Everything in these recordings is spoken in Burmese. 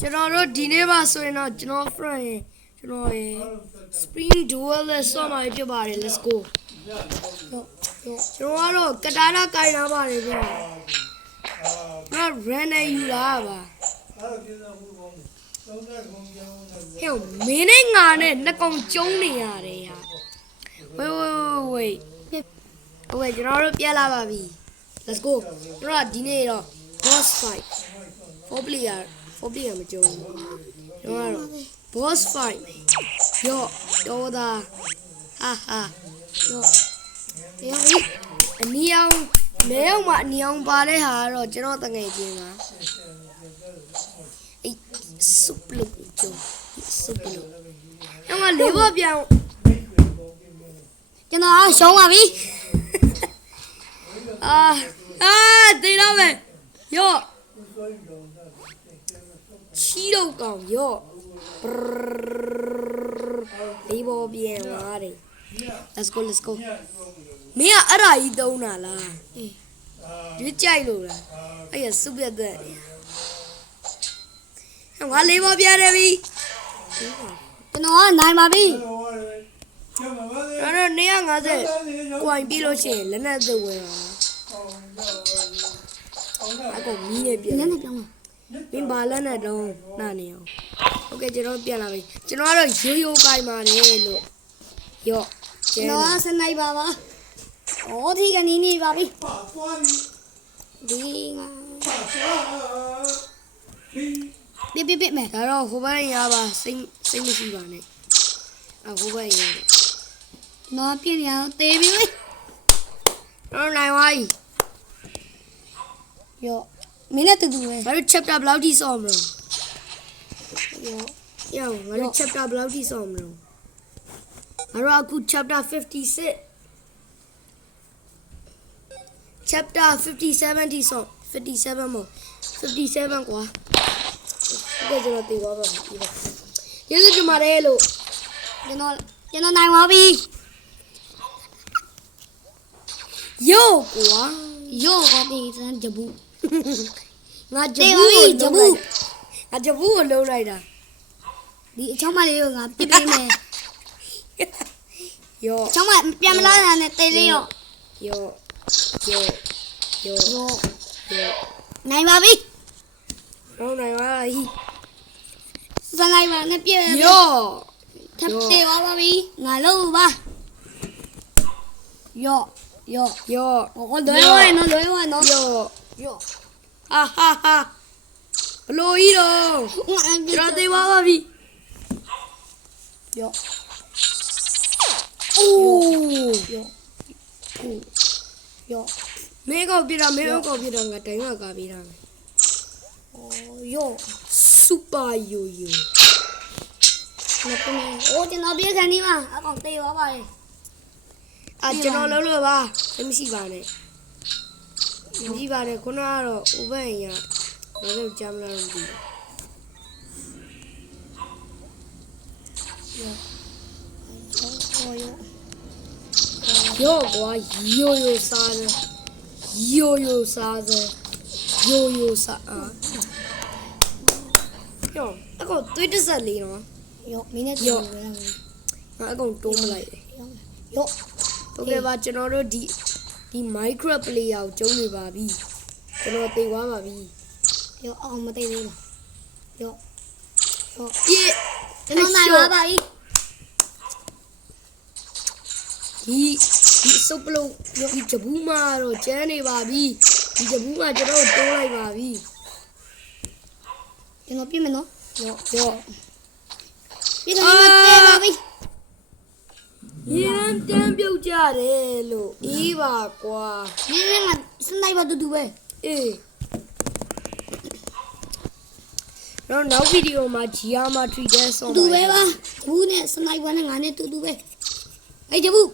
ကျွန်တော်တို့ဒီနေ့ပါဆိုရင်တော့ကျွန်တော် friend ကျွန်တော်ရေ Spring Duel နဲ့ဆော့မှာဖြစ်ပါတယ် let's go ကျွန်တော်ကတော့ကတားတာကိုင်လာပါတယ်ဗျာကျွန်တော် run နဲ့ယူလာပါဟဲ့မင်းနဲ့ငါနဲ့နှစ်ကောင်ကျုံးနေရတယ်ဟာဝေးဟုတ်ကဲ့ကျွန်တော်တို့ပြက်လာပါပြီ let's go ကျွန်တော်ဒီနေ့တော့ boss fight 4 player မကြုံဘူးကျွန်တော်ကတော့ boss fight ရော့တော်တာဟာရော့အနီအောင်မဲအောင်မှာအနီအောင်ပါတဲ့ဟာကတော့ကျွန်တော်တငယ်ချင်းပါအေးစုပ်လို့ကြုံစုပ်လို့အဲ့မှာလေးဘောပြောင်းကျွန်တော်ရှုံးပါပြီတေးတော့မယ်ရော့ချီတော့ကောင်ရော့လေးဘောပြန်သွားတယ် let's go မင်းကအဲ့ဒါကြီးသုံးတာလားရွေးကြိုက်လို့လားအဲ့ရစုပ်ပြတ်တဲ့ငါလေးဘောပြန်တယ်ပြီကျွန်တော်ကနိုင်ပါပြီအဲ့တော့150ကွိုင်ပြီးလို့ရှိရင်လက်နဲ့သွဲတာအကောင်မီးနဲ့ပြန်လက်နဲ့ပြောင်းမင်းဘာလက်နဲ့တော့နားနေအောင်โอเคကျွန်တော်ပြန်လာပြီကျွန်တော်ကတော့ရိုးကိုင်ပါတယ်လို့ရော့ကျွန်တော်ကစနိုက်ပါပါဒီကနေနေပါပြီဒီငါပြမယ်ဒါတော့ဟိုဘက်ရပါစိတ်မရှိပါနဲ့ဟိုဘက်ရတော့ပြင်းရအောင်တေးပြီတော့နိုင်ပါပြီရော့မင်းနဲ့တူတူပဲဘာလို့ chapter ဘယ်လောက်ထိစောမလို့ရော့ငါတို့ chapter ဘယ်လောက်ထိစောမလို့ငါတို့အခု chapter 56 chapter 57ထိစော57မို့57ကွာဒီကျွန်တော်တေးသွားပါပြီကျေးဇူးတင်ပါတယ်လို့ကျွန်တော်နိုင်ပါပြီယောကွာယောကပြီးစမ်းဂျဘူးငါဂျဘူးကိုလုံးလိုက်တာဒီအချောင်းမလေးကိုငါပြစ်ပေးမယ်ယောအချောင်းမပြန်မလာတာနဲ့တေးလေးရောနိုင်ပါပြီဟုတ်နိုင်ပါပြီစနိုက်ပါနဲ့ပြည့်ယောထပ်တေးပါပြီငါလုံးပါယောဟောလွယ်ဝဲနော်ယောဟာဘလို့ကြီးတော့ကျွန်တော်သိပါပါပြီယောမင်းကောက်ပြတာငါတိုင်ကကာပေးတာမယ်ယောစူပါယိုမပင်းကျွန်တော်ပြေးခံနေမှာအကောင်တေးသွားပါလေကျွန်တော်လုံးလို့ပါမရှိပါနဲ့မရှိပါနဲ့ခုနကတော့ဥပ္ပယံဘာလို့ကြမ်းလာလို့ဒီယောကွာယောစားတယ်ယောစားယောအကောင်တွေးတဆက်လေးနော်ယောမင်းနဲ့တူပဲငါအကောင်တိုးမလိုက်တယ်ယောဟုတ်ကဲ့ပါကျွန်တော်တို့ဒီ Minecraft player ကိုကျုံးနေပါပြီကျွန်တော်သိသွားပါပြီယောအောင်မသိသေးလားယောပြည့်ကျွန်တော်နိုင်ပါပြီဒီစုပ်ပလုံးဒီဂျဘူးမှာတော့ကျန်းနေပါပြီဒီဂျဘူးမှာကျွန်တော်တိုးလိုက်ပါပြီကျွန်တော်ပြည့်မယ်နော်ယောပြည့်တော့မသေးပါဘူးရန်တန်းပြုတ်ကြတယ်လို့အေးပါကွာဒီနေ့ကစနိုက်ပါတူပဲအေးတော့နောက်ဗီဒီယိုမှာ geometry တဲ့ဆောင်းတူပဲပါဘူးနဲ့စနိုက်ပါနဲ့ငါနဲ့တူပဲဟေးဂျဘူး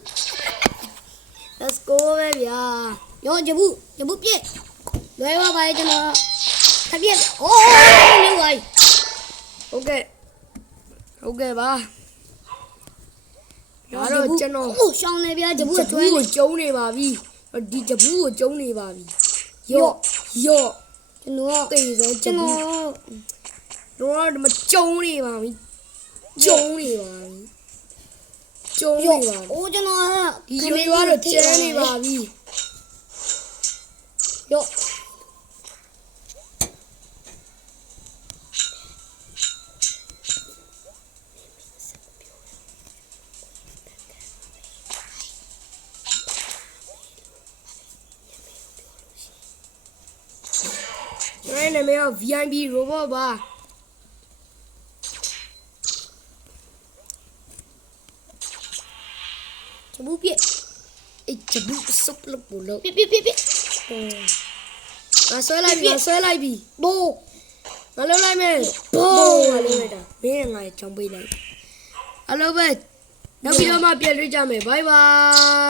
let's go ပဲဗျာယောဂျဘူးပြည့်လွယ်ပါပါကျွန်တော်ခပြည့်နေပါဟုတ်ကဲ့ပါဒါတော့ကျွန်တော်ရှောင်းနေဗျာဂျဘူးကိုကျုံးနေပါပြီဒီဂျဘူးကိုကျုံးနေပါပြီယောကျွန်တော်တေးစောဂျဘူး တော့ဒီမှာကျုံနေပါပြီကျုံနေပါပြီကျုံနေပါ အိုးကျွန်တော်က ဒီရွေကတော့ကျန်းနေပါပြီ ရော့ ကျွန်တော်နာမည်က VIP robot ပါချဘူးပြအေးချဘူးစုပ်လို့ဘူးလို့ ပြပြ ငါဆွဲလိုက်ပြီငါဆွဲလိုက်ပြီ ဘိုး ငါလုံးလိုက်မယ် ဘိုး ငါလုံးလိုက်တာမင်းငါချောင်းပေးလိုက်အလိုပဲနောက်ပြီးတော့မှပြန်တွေ့ကြမယ် bye bye